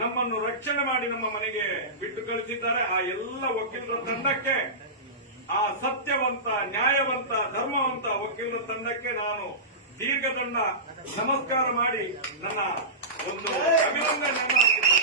ನಮ್ಮನ್ನು ರಕ್ಷಣೆ ಮಾಡಿ ನಮ್ಮ ಮನೆಗೆ ಬಿಟ್ಟು ಕಳಿಸಿದ್ದಾರೆ. ಆ ಎಲ್ಲ ವಕೀಲರ ತಂಡಕ್ಕೆ, ಆ ಸತ್ಯವಂತ, ನ್ಯಾಯವಂತ, ಧರ್ಮವಂತ ವಕೀಲರ ತಂಡಕ್ಕೆ ನಾನು ದೀರ್ಘದಂಡ ನಮಸ್ಕಾರ ಮಾಡಿ ನನ್ನ ಒಂದು ಅಭಿನಂದನೆ ಮಾಡ್ತೀನಿ.